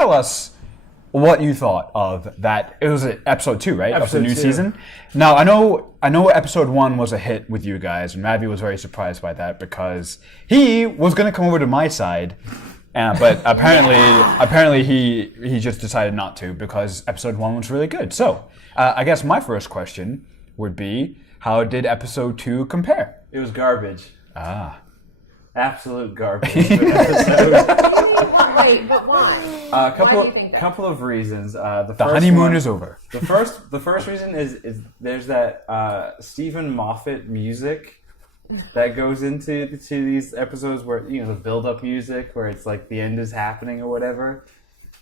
tell us what you thought of that. It was episode 2, right? Episode of the new 2. season. Now, I know episode 1 was a hit with you guys, and Ravi was very surprised by that because he was going to come over to my side, but apparently he just decided not to because episode 1 was really good. So, I guess my first question would be, how did episode 2 compare? It was garbage. Absolute garbage. Wait, but why? A Why do you think that? couple of reasons. The honeymoon is over. The first reason is there's that Stephen Moffat music that goes into these episodes where the build up music where it's like the end is happening or whatever.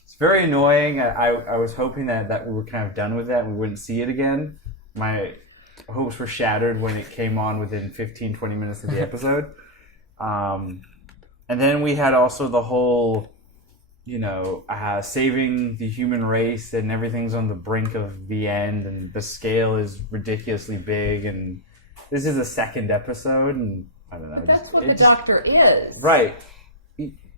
It's very annoying. I was hoping that we were kind of done with that and we wouldn't see it again. My hopes were shattered when it came on within 15-20 minutes of the episode. And then we had also the whole, saving the human race and everything's on the brink of the end and the scale is ridiculously big and this is the second episode and I don't know. But that's what the Doctor is. Right.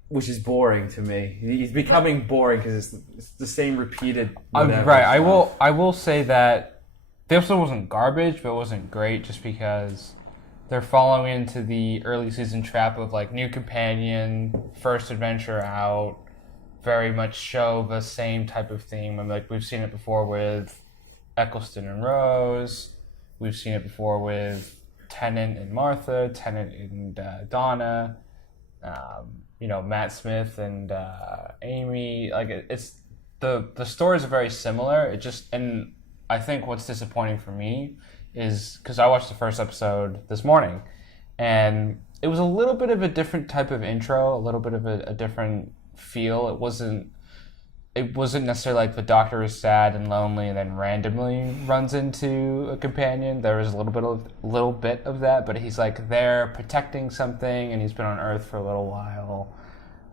Which is boring to me. He's becoming boring because it's the same repeated whatever. Right. I will say that the episode wasn't garbage, but it wasn't great just because they're following into the early season trap of like new companion, first adventure out, very much show the same type of theme. And like we've seen it before with Eccleston and Rose. We've seen it before with Tennant and Martha, Tennant and Donna. Matt Smith and Amy. Like it's the stories are very similar. And I think what's disappointing for me is because I watched the first episode this morning, and it was a little bit of a different type of intro, a little bit of a different feel. It wasn't necessarily like the Doctor is sad and lonely and then randomly runs into a companion. There was a little bit of that, but he's like there protecting something, and he's been on Earth for a little while,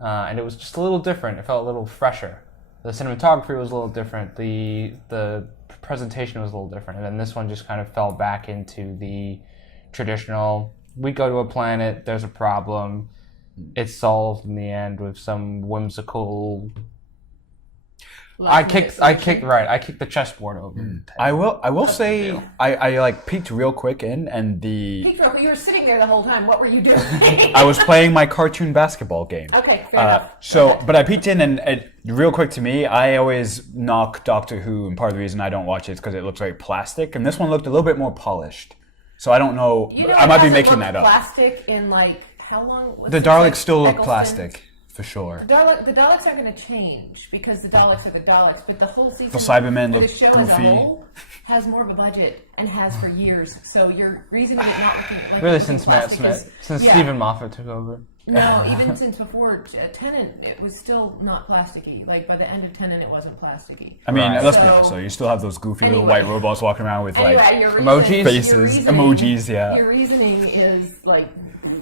and it was just a little different. It felt a little fresher. The cinematography was a little different. The presentation was a little different, and then this one just kind of fell back into the traditional. We go to a planet. There's a problem. It's solved in the end with some whimsical. I kicked the chessboard over. I will say I like peeked real quick in and You were sitting there the whole time. What were you doing? I was playing my cartoon basketball game. Okay, fair enough. But I peeked in and real quick to me, I always knock Doctor Who, and part of the reason I don't watch it is because it looks very plastic, and this one looked a little bit more polished. So I don't know. I might be making that up. Plastic in like how long? Was the Daleks still look plastic. For sure. The Daleks are going to change because the Daleks are the Daleks, but the whole season, the Cybermen the look show goofy. as a whole has more of a budget and has for years. So your reason of it not looking like Really, since Matt Smith, Stephen Moffat took over. No, even since before Tennant, it was still not plasticky. Like by the end of Tennant, it wasn't plasticky. I mean, let's be honest. So you still have those goofy little white robots walking around with emojis, faces, emojis. Yeah. Your reasoning is like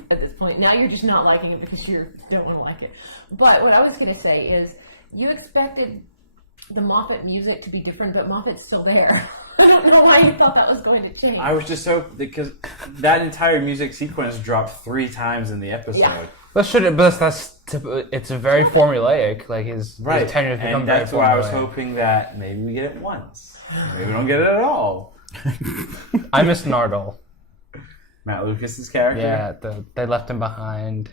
at this point. Now you're just not liking it because you don't want to like it. But what I was going to say is, you expected the Moffat music to be different, but Moffat's still there. I don't know why you thought that was going to change. I was just so because that entire music sequence dropped 3 times in the episode. Yeah. It's a very formulaic. Like his tenure has become and that's very why I was formulaic. hoping that maybe we get it once. Maybe we don't get it at all. I miss Nardole. Matt Lucas's character. Yeah, they left him behind.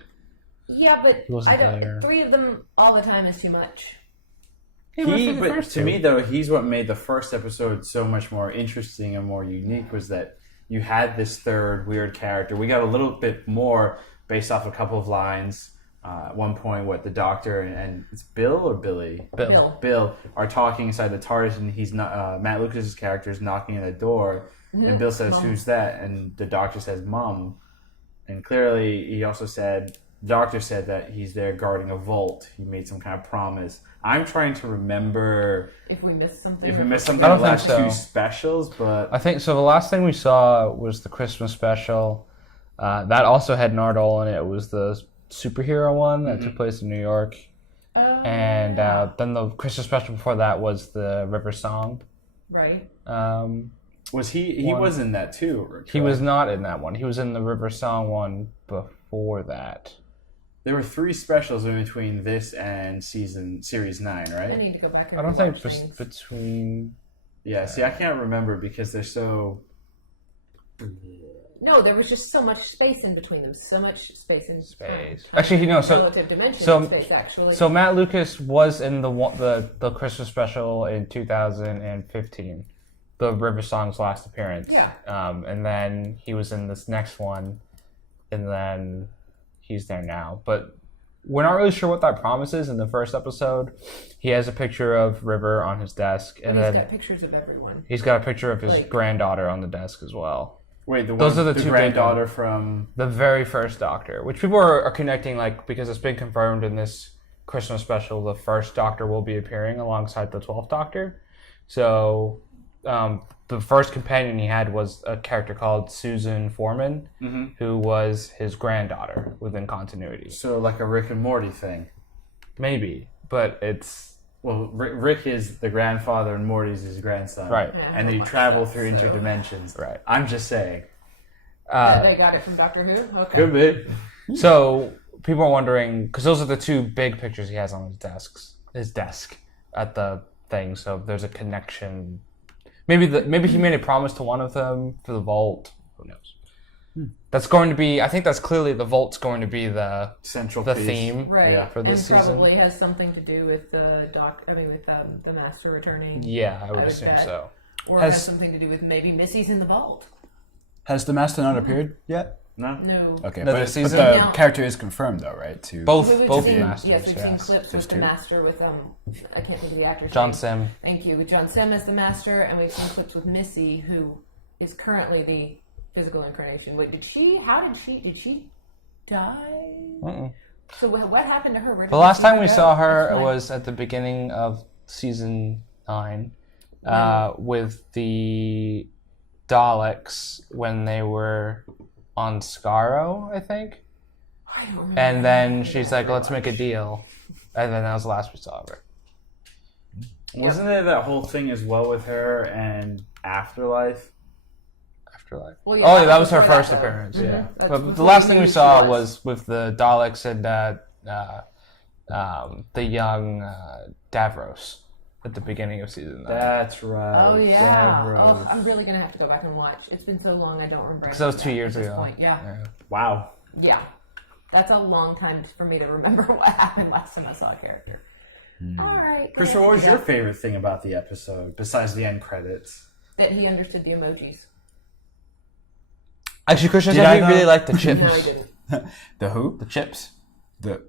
Yeah, but He wasn't there. 3 of them all the time is too much. But to me though, he's what made the first episode so much more interesting and more unique was that you had this third weird character. We got a little bit more based off a couple of lines. At one point, the Doctor and it's Bill or Billy? Bill are talking inside the TARDIS, and he's not. Matt Lucas's character is knocking on the door, and Bill says, Mom. "Who's that?" And the Doctor says, "Mom." And clearly, he also said, the Doctor said that he's there guarding a vault. He made some kind of promise. I'm trying to remember if we missed something. in the last 2 specials, but I think so. The last thing we saw was the Christmas special. That also had Nardole in it. It was the superhero one that took place in New York. And then the Christmas special before that was the River Song. Right. Was he was in that too? Correct? He was not in that one. He was in the River Song one before that. There were 3 specials in between this and series 9, I right? need to go back and I don't think rewatch things. between. Yeah. See, I can't remember because they're so. No, there was just so much space in between them. So much space in Space. time. Actually, Relative dimension of space, actually. So Matt Lucas was in the Christmas special in 2015, the River Song's last appearance. Yeah. And then he was in this next one, and then he's there now. But we're not really sure what that promises. In the first episode, he has a picture of River on his desk, and he's then got pictures of everyone. he's got a picture of his Like- granddaughter on the desk as well. Wait, Those are the two big granddaughter from. The very first Doctor, which people are connecting, like, because it's been confirmed in this Christmas special, the first Doctor will be appearing alongside the 12th Doctor. So, the first companion he had was a character called Susan Foreman, who was his granddaughter within continuity. So like a Rick and Morty thing. Maybe, but it's... Well, Rick is the grandfather and Morty's his grandson. Right. Yeah, And they not travel much through sense, so- interdimensions. Right. I'm just saying. They got it from Doctor Who? Okay. Could be. So, people are wondering, because those are the 2 big pictures he has on his desk at the thing, so there's a connection. Maybe he made a promise to one of them for the vault. Who knows? That's going to be. I think that's clearly the vault's going to be the Central the piece. theme Right. for this and season. probably has something to do with the the Master returning. Yeah, I would I would assume bet. so. Or Has- it has something to do with maybe Missy's in the vault. Has the Master not appeared yet? No? No. Okay, Another but season? the No. character is confirmed though, right? To Both We've seen, masters. yes, we've seen yes. clips There's with the 2. Master with I can't think of the actor's John name. Sim. Thank you. With John Sim as the Master, and we've seen clips with Missy, who is currently the physical incarnation. Wait, did she die? Mm-mm. So what happened to her? Where did The last she time we go? saw her That's fine. was at the beginning of season 9, with the Daleks when they were on Skaro, I think. I don't remember. And then she's like, "Let's make a deal," and then that was the last we saw of her. Wasn't there that whole thing as well with her and Afterlife? Afterlife. Well, Oh, yeah, that was her before first though. appearance. Mhm. Yeah. That's But before the last we thing knew we who she saw was with the Daleks and the young Davros at the beginning of season 9. That's right. Oh yeah. Davros. Oh, I'm really gonna have to go back and watch. It's been so long I don't remember. Because that was any 2 of years at this ago. point. Yeah. Wow. Yeah. That's a long time for me to remember what happened last time I saw a character. All right. Christopher, what was your favorite thing about the episode besides the end credits? That he understood the emojis. Actually, Christian Did said I he know? really liked the chips. No, he didn't. the who? The chips. The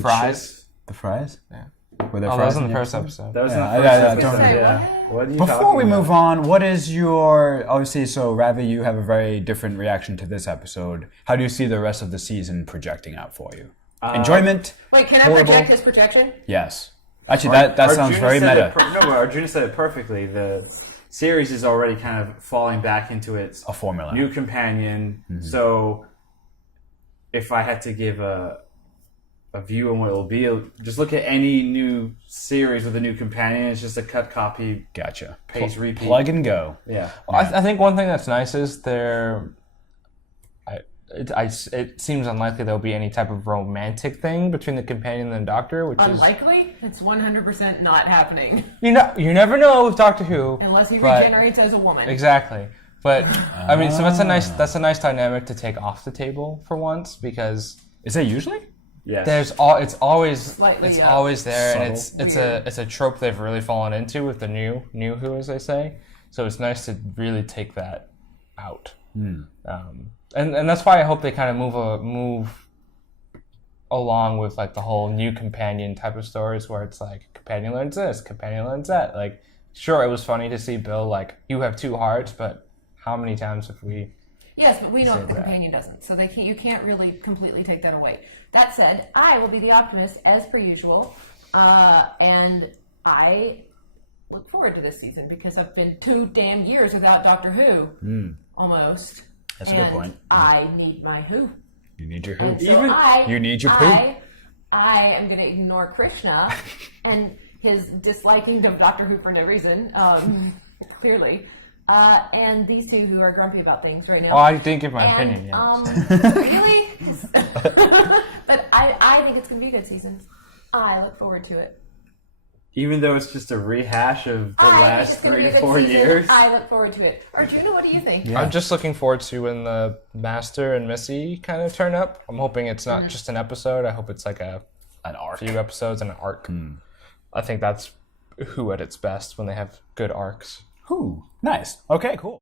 fries. chips? The fries? Yeah. Were there Oh, that fries was in the episode? first episode. That was Yeah, in the first I episode. don't Say Yeah. What are you Before talking we about? move on, what is your obviously? So Ravi, you have a very different reaction to this episode. How do you see the rest of the season projecting out for you? Enjoyment? Wait, can I Horrible. project his projection? Yes. Actually, that sounds Arjuna very said meta. it no, but Arjuna said it perfectly. The series is already kind of falling back into its A formula. new companion. So, if I had to give a view on what it will be, just look at any new series with a new companion. It's just a cut, copy, Gotcha. paste, repeat. Plug and go. Yeah. I think one thing that's nice is it seems unlikely there'll be any type of romantic thing between the companion and the Doctor, which Unlikely? It's 100% not happening. is you never know with Doctor Who. Unless he But- regenerates as a woman. Exactly. But I mean, so that's a nice dynamic to take off the table for once, because Is that usually? Yes. it's always Slightly, always there, and subtle. it's a trope they've really fallen into with the new Who, as they say. So it's nice to really take that out. And that's why I hope they kind of move along with like the whole new companion type of stories, where it's like companion learns this, companion learns that. Like, sure, it was funny to see Bill like, you have 2 hearts, but how many times have we? Yes, but we know Say the that. companion doesn't, so you can't really completely take that away. That said, I will be the optimist as per usual, and I look forward to this season because I've been 2 damn years without Doctor Who, almost. That's a and good point. I need my Who. You need your who. And so You need your poo. I am going to ignore Krishna and his disliking of Doctor Who for no reason, clearly. And these 2 who are grumpy about things right now. Oh, I didn't give my opinion yet. Really? But I think it's going to be a good season. I look forward to it. Even though it's just a rehash of the I think last it's gonna 3 be a to good 4 season. years. I look forward to it. Arjuna, what do you think? Yeah. I'm just looking forward to when the Master and Missy kind of turn up. I'm hoping it's not just an episode. I hope it's like an arc. few episodes and an arc. I think that's Who at its best when they have good arcs. Ooh, nice. Okay, cool.